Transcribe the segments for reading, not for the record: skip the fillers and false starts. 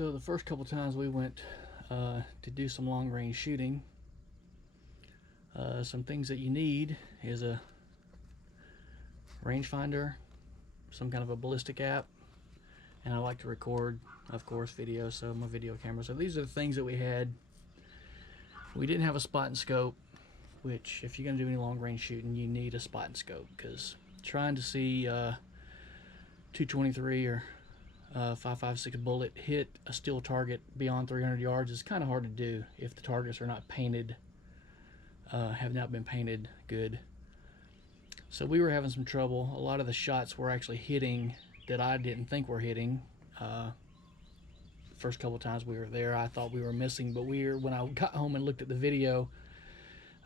So the first couple times we went to do some long range shooting, some things that you need is a rangefinder, some kind of a ballistic app, and I like to record, of course, video, so my video camera. So these are the things that we had. We didn't have a spot and scope, which if you're going to do any long range shooting, you need a spot and scope, because trying to see 223 or 5.56 bullet hit a steel target beyond 300 yards is kind of hard to do if the targets are not painted, have not been painted good. So we were having some trouble. A lot of the shots were actually hitting that I didn't think were hitting. First couple times we were there, I thought we were missing, but when I got home and looked at the video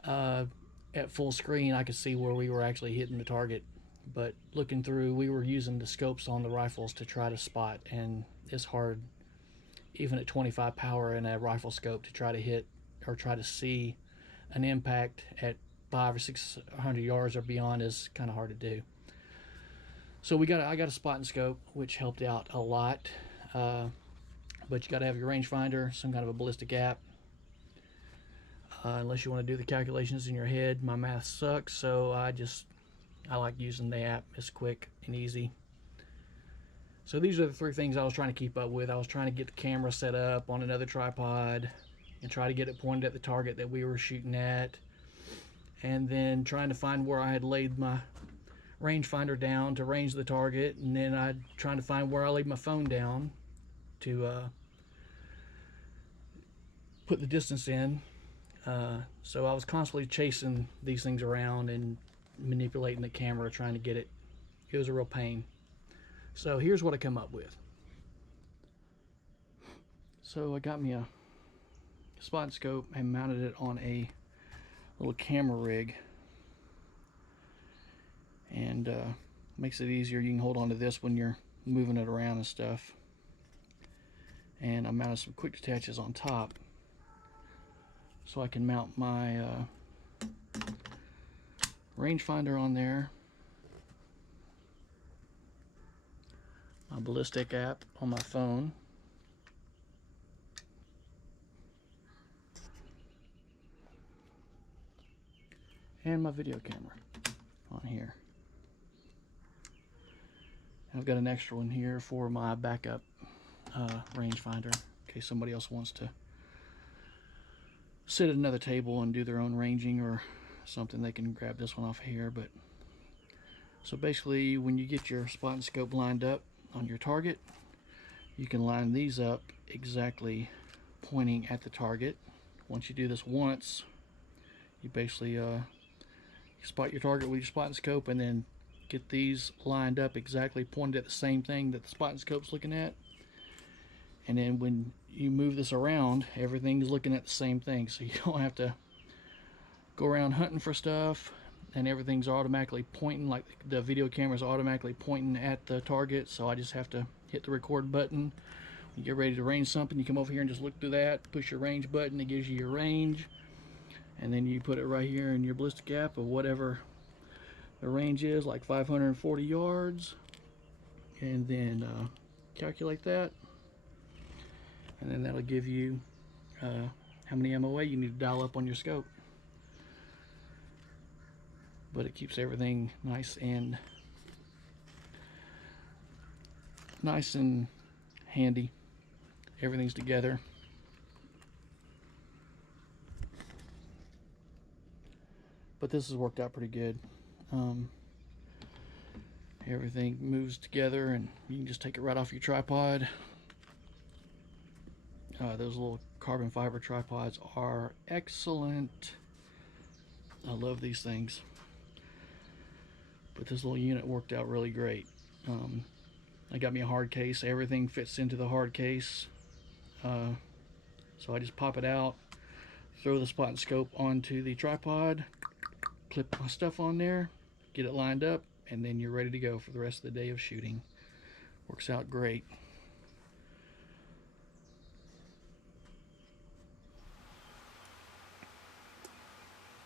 at full screen, I could see where we were actually hitting the target. But looking through, we were using the scopes on the rifles to try to spot, and it's hard, even at 25 power in a rifle scope, to try to hit or try to see an impact at 500 or 600 yards or beyond is kind of hard to do. So I got a spot and scope, which helped out a lot. But you got to have your rangefinder, some kind of a ballistic app. Unless you want to do the calculations in your head, my math sucks, so I like using the app. It's quick and easy. So these are the three things I was trying to keep up with. I was trying to get the camera set up on another tripod and try to get it pointed at the target that we were shooting at, and then trying to find where I had laid my rangefinder down to range the target, and then I trying to find where I laid my phone down to put the distance in. So I was constantly chasing these things around and manipulating the camera, trying to get it. It was a real pain. So here's what I come up with. So I got me a spot and scope and mounted it on a little camera rig, and makes it easier. You can hold on to this when you're moving it around and stuff. And I mounted some quick detaches on top so I can mount my rangefinder on there, my ballistic app on my phone, and my video camera on here. And I've got an extra one here for my backup rangefinder in case somebody else wants to sit at another table and do their own ranging or something. They can grab this one off of here. But so basically, when you get your spot and scope lined up on your target, you can line these up exactly pointing at the target. Once you do this once, you basically you spot your target with your spot and scope, and then get these lined up exactly pointed at the same thing that the spot and scope's looking at. And then when you move this around, everything's looking at the same thing, so you don't have to go around hunting for stuff, and everything's automatically pointing, like the video camera's automatically pointing at the target. So I just have to hit the record button. When you get ready to range something, you come over here and just look through that, push your range button, it gives you your range, and then you put it right here in your ballistic app of whatever the range is, like 540 yards, and then calculate that, and then that'll give you how many MOA you need to dial up on your scope. But it keeps everything nice and handy. Everything's together. But this has worked out pretty good. Everything moves together, and you can just take it right off your tripod. Those little carbon fiber tripods are excellent. I love these things. But this little unit worked out really great. I got me a hard case. Everything fits into the hard case. So I just pop it out, throw the spot and scope onto the tripod, clip my stuff on there, get it lined up, and then you're ready to go for the rest of the day of shooting. Works out great.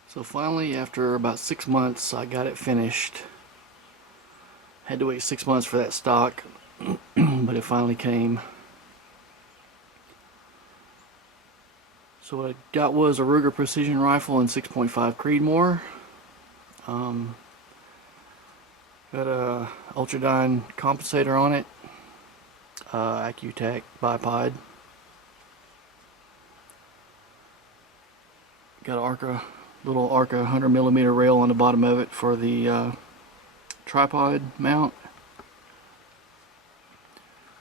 So finally, after about 6 months, I got it finished. Had to wait 6 months for that stock, but it finally came. So what I got was a Ruger precision rifle and 6.5 Creedmoor. Got a Ultradyne compensator on it, Accutech bipod. Got a little Arca 100mm rail on the bottom of it for the tripod mount.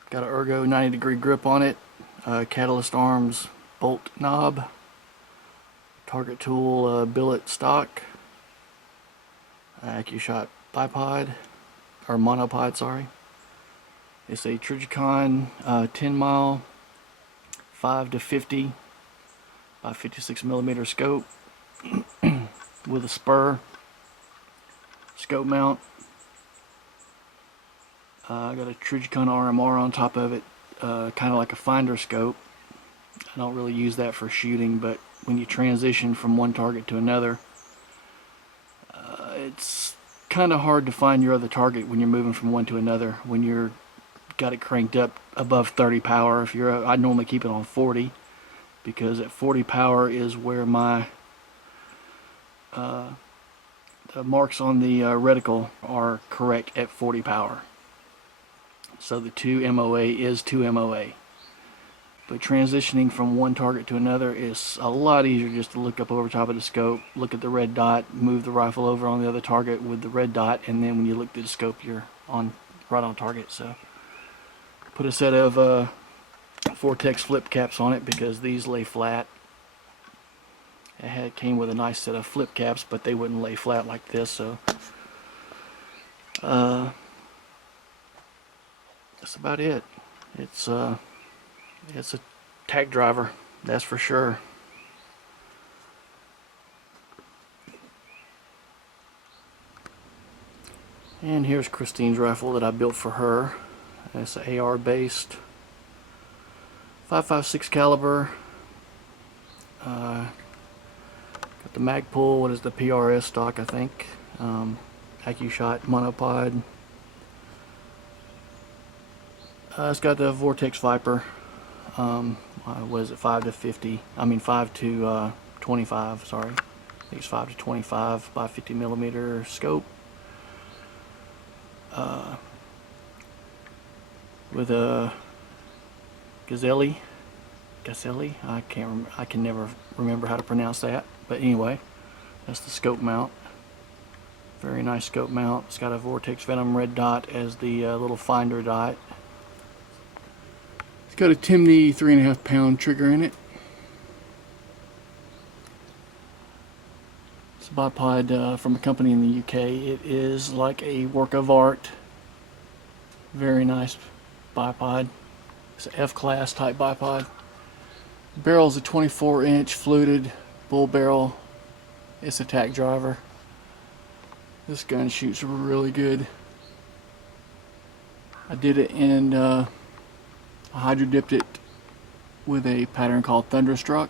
Got an Ergo 90-degree grip on it, Catalyst Arms bolt knob, Target Tool billet stock, AccuShot bipod, or monopod, sorry. It's a Trijicon 10 mile 5 to 50 by 56mm scope with a spur scope mount. I got a Trijicon RMR on top of it, kind of like a finder scope. I don't really use that for shooting, but when you transition from one target to another, it's kind of hard to find your other target when you're moving from one to another. When you're got it cranked up above 30 power, I normally keep it on 40, because at 40 power is where my the marks on the reticle are correct at 40 power. So the 2 MOA is 2 MOA. But transitioning from one target to another is a lot easier just to look up over top of the scope, look at the red dot, move the rifle over on the other target with the red dot, and then when you look through the scope, you're right on target. So put a set of Vortex flip caps on it because these lay flat. It came with a nice set of flip caps, but they wouldn't lay flat like this. So that's about it. It's a tack driver, that's for sure. And here's Christine's rifle that I built for her. It's an AR based 5.56 caliber. Got the Magpul, what is the PRS stock, I think. AccuShot monopod. It's got the Vortex Viper. What is it, 5 to 50? I mean 5 to 25, sorry. I think it's 5 to 25 by 50mm scope. With a Gazelle, I can never remember how to pronounce that, but anyway, that's the scope mount. Very nice scope mount. It's got a Vortex Venom red dot as the little finder dot. It's got a Timney 3.5 pound trigger in it. It's a bipod from a company in the UK. It is like a work of art. Very nice bipod. It's an F-class type bipod. Barrel is a 24-inch fluted bull barrel. It's a tack driver. This gun shoots really good. I did it in, I hydro dipped it with a pattern called Thunderstruck.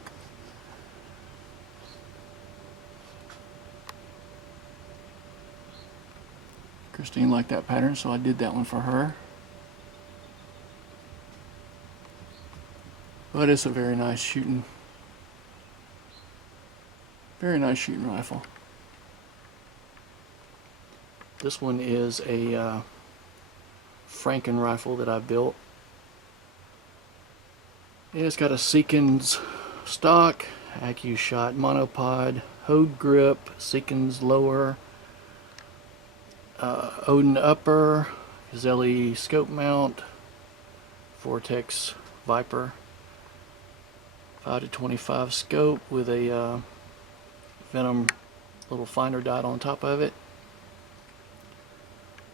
Christine liked that pattern, so I did that one for her. But it's a very nice shooting rifle. This one is a Franken rifle that I built. It's got a Seekins stock, AccuShot monopod, Hode grip, Seekins lower, Odin upper, Gazelle scope mount, Vortex Viper, 5 to 25 scope with a Venom little finder dot on top of it.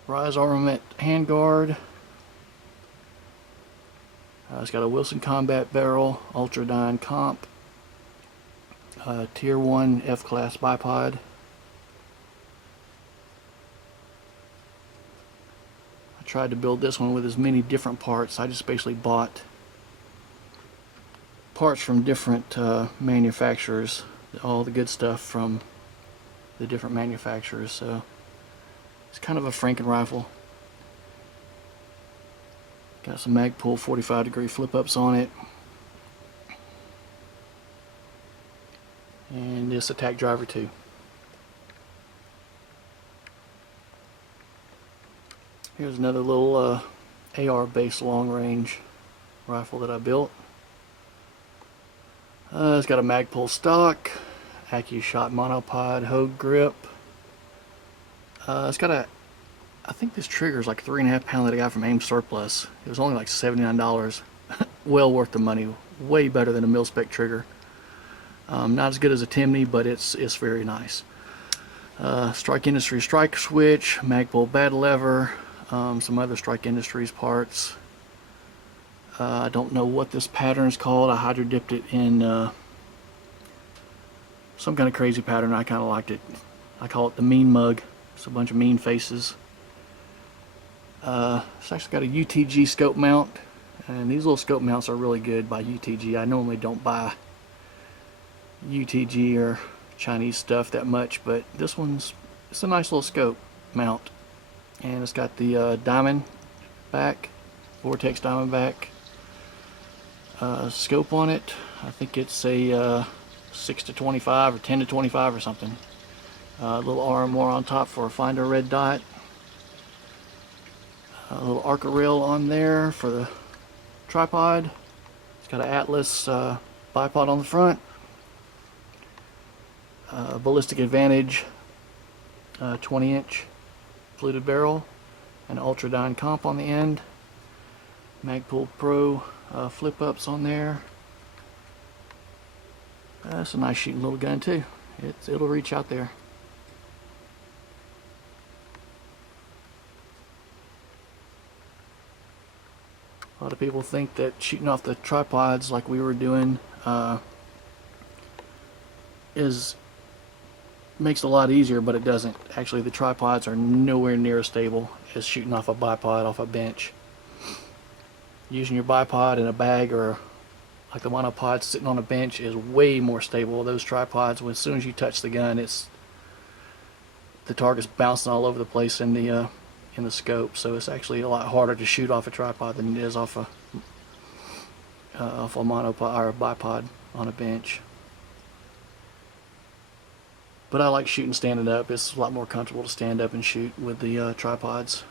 Rise Armament handguard. It's got a Wilson Combat barrel, Ultradyne comp, Tier 1 F-class bipod. I tried to build this one with as many different parts. I just basically bought parts from different manufacturers, all the good stuff from the different manufacturers. So it's kind of a Franken rifle. Got some Magpul 45-degree flip-ups on it. and this attack driver too. Here's another little AR based long range rifle that I built. It's got a Magpul stock, AccuShot monopod, Hogue grip. It's got a, I think this trigger is like 3.5 pound that I got from AIM Surplus. It was only like $79. Well worth the money. Way better than a mil-spec trigger. Not as good as a Timney, but it's very nice. Strike Industries strike switch, Magpul bad lever, some other Strike Industries parts. I don't know what this pattern is called. I hydro dipped it in some kind of crazy pattern. I kind of liked it. I call it the mean mug. It's a bunch of mean faces. It's actually got a UTG scope mount, and these little scope mounts are really good by UTG. I normally don't buy UTG or Chinese stuff that much, but this one's, it's a nice little scope mount, and it's got the diamond back, Vortex diamond back scope on it. I think it's a 6 to 25 or 10 to 25 or something. A little RMR on top for a finder red dot. A little Arca rail on there for the tripod. It's got an Atlas bipod on the front. Ballistic Advantage 20-inch fluted barrel, and Ultradyne comp on the end. Magpul Pro flip ups on there. That's a nice shooting little gun too. It'll reach out there. A lot of people think that shooting off the tripods like we were doing makes it a lot easier, but it doesn't. Actually, the tripods are nowhere near as stable as shooting off a bipod off a bench. Using your bipod in a bag or like the monopod sitting on a bench is way more stable. Those tripods, as soon as you touch the gun, the target's bouncing all over the place in the scope. So it's actually a lot harder to shoot off a tripod than it is off a monopod or a bipod on a bench. But I like shooting standing up. It's a lot more comfortable to stand up and shoot with the tripods.